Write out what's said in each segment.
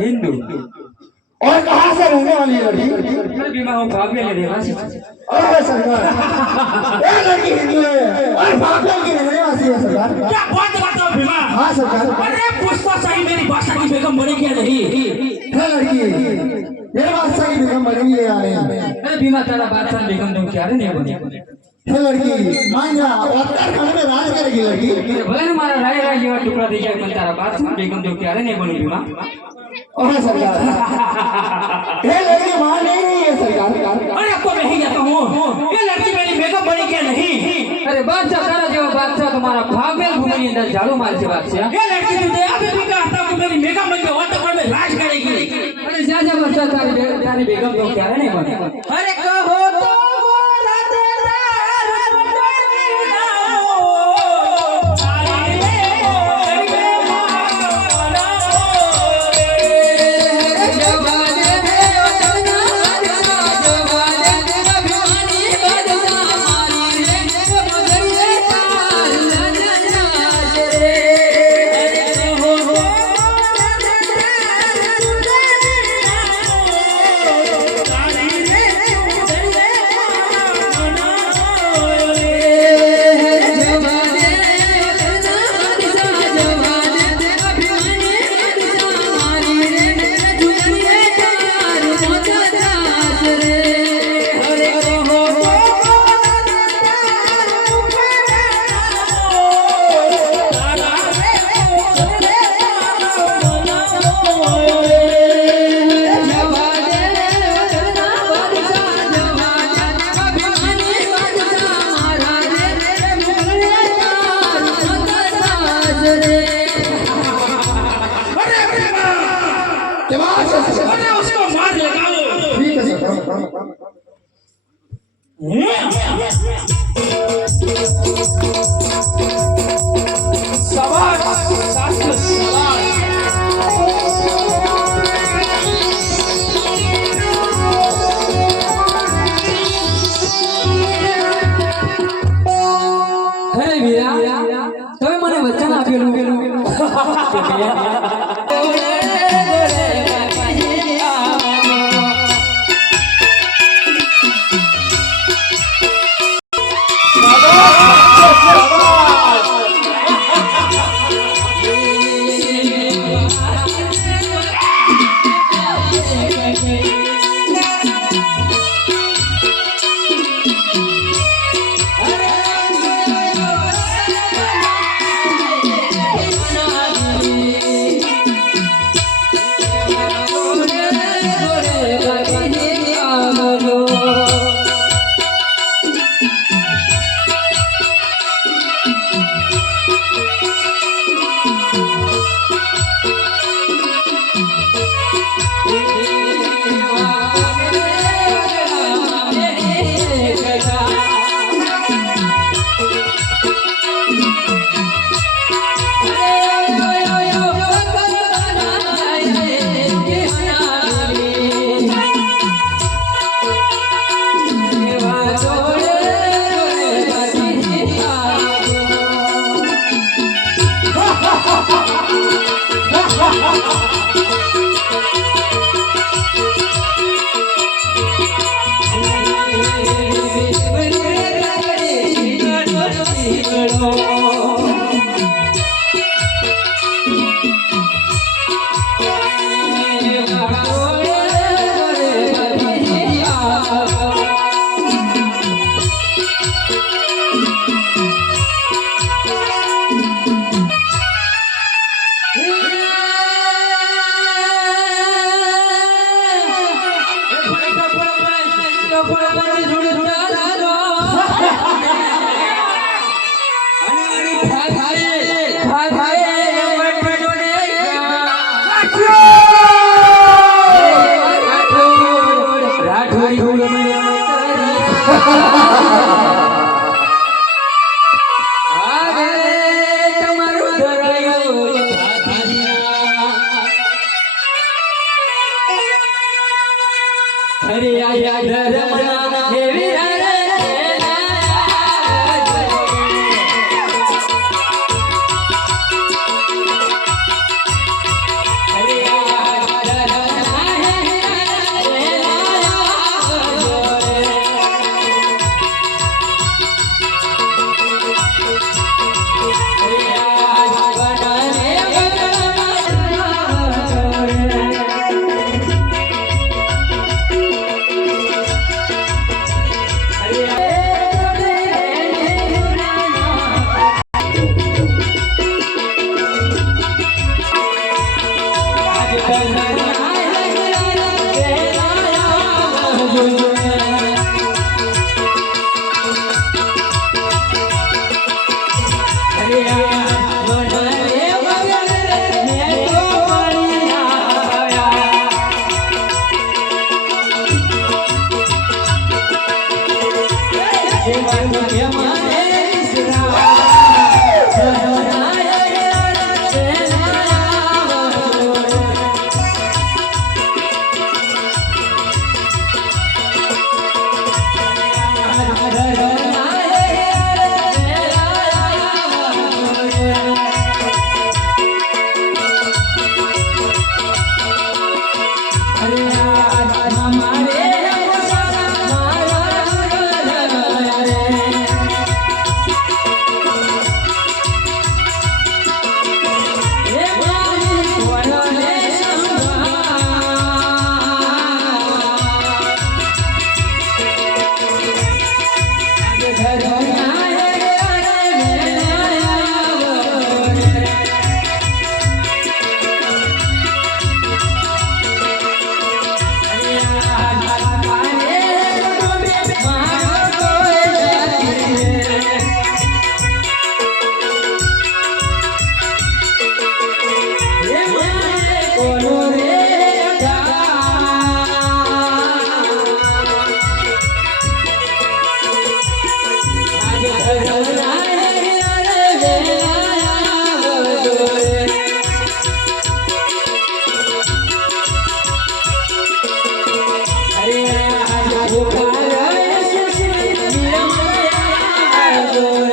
हिंदू। और कहाँ से रहने वाली है लड़की? अरे बीमा हम भाग में ले रहे हैं सरकार। ये लड़की हिंदू है। और की रहने वाली है सरकार। क्या बात करते हो भीमा? हाँ सरकार। अरे पूछता सही मेरी बादशाह की बेगम बनेगी या नहीं? है लड़की? मेरे बादशाह की बेगम बनेगी या नहीं? अरे बीमा तेरा बादशाह बेगम तुम क्या रे नहीं बने है लड़की? मान जा में राज करेगी लड़की। अरे भले ना मारा राय राय जीवा टुकड़ा तारा बादशाह बेगम तुम क्या रे नहीं बने बीमा और सरकार ये लड़की मान नहीं रही है सरकार अरे आपको नहीं जाता हूँ ये लड़की मेरी बेगम बनेगी या नहीं अरे बादशाह तारा जो बादशाह तुम्हारा भाग में घूमने अंदर झाड़ू मार से बादशाह ये लड़की तुझे अभी भी कहता हूँ मेरी बेगम बन के उत्तराखंड में राज करेगी अरे जा जा बादशाह तारी बे- तारी बेगम तुम क्या रे नहीं बने अरे やったー! हरे आया घर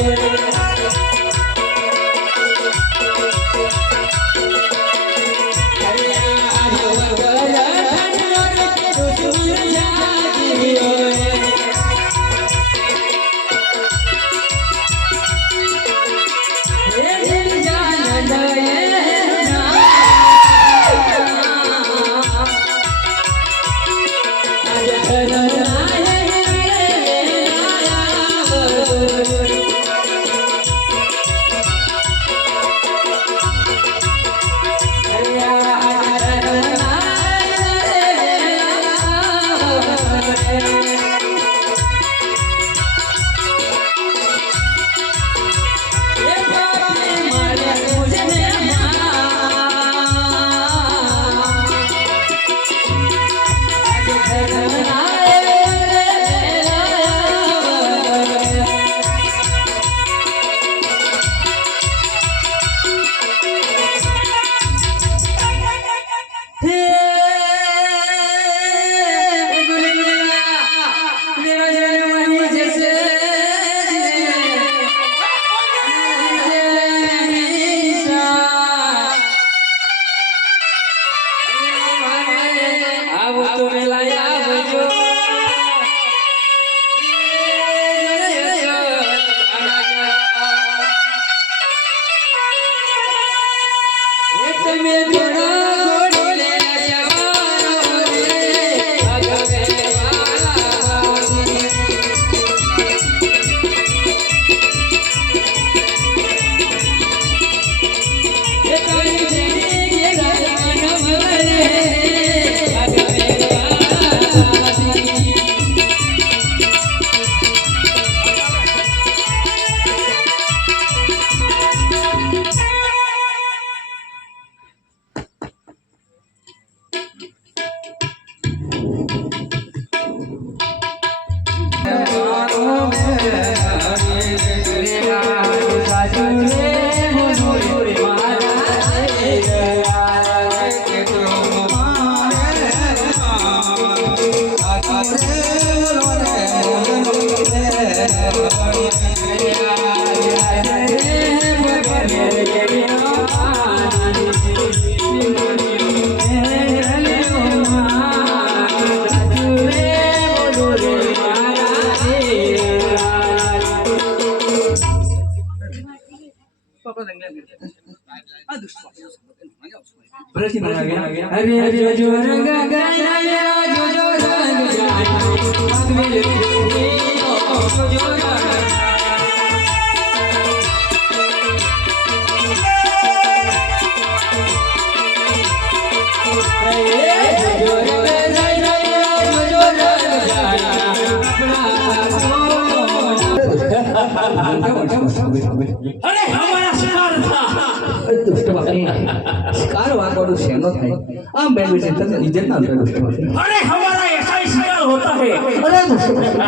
આયા ધર્મના આવું અરે જોરગા શિકાર વાગવાનું શેનો થાય આમ બેન વિશે તને ઇજ્જત ના થાય દુષ્ટ બાપી अरे हमारा ऐसा ही शिकार होता है અરે દુષ્ટ બાપી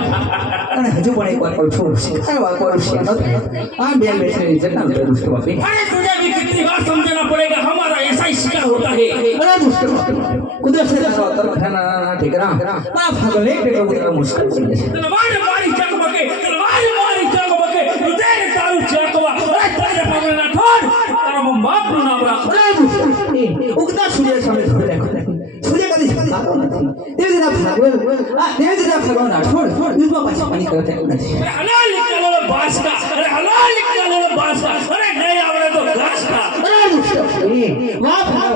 અને હજુ પણ એક વાર કહું છું શિકાર વાગવાનું શેનો થાય આમ બેન વિશે ઇજ્જત ના થાય દુષ્ટ બાપી अरे तुझे भी कितनी बार समझाना पड़ेगा हमारा ऐसा ही शिकार होता है અરે દુષ્ટ બાપી કુદરત से તારો અતર ખાના ઠીકરા આ ફાગલે પેટો કુતરા મુશ્કેલ પડી જશે तलवार मारी चकमके तलवार मारी चकमके तुझे तारू चकवा अरे तेरे पगला छोड़ तेरा मुंह बाप નું નામ રાખ উগদা সূর্যের সামনে ধরে রাখো সূর্য কালি কালি ভাগো না দেবে না আ দেবে না ভাগো না ছোড় ছোড় দুধ বাবা পানি করতে না হালাল নিকালো বাসটা আরে হালাল নিকালো বাসটা আরে नहीं आवड़े तो गासटा अरे मुश्किल मां भाव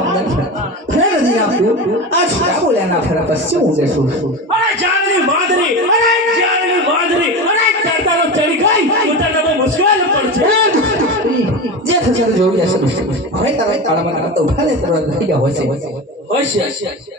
फिर दिया आपको आज क्या बोले ना फिर बस क्यों मुझे सुन अरे जाननी વિચાર જોડી હશે હવે તારે તાળામાં તારા તો ઊભા ને તારા થઈ ગયા હોય છે. હોય છે.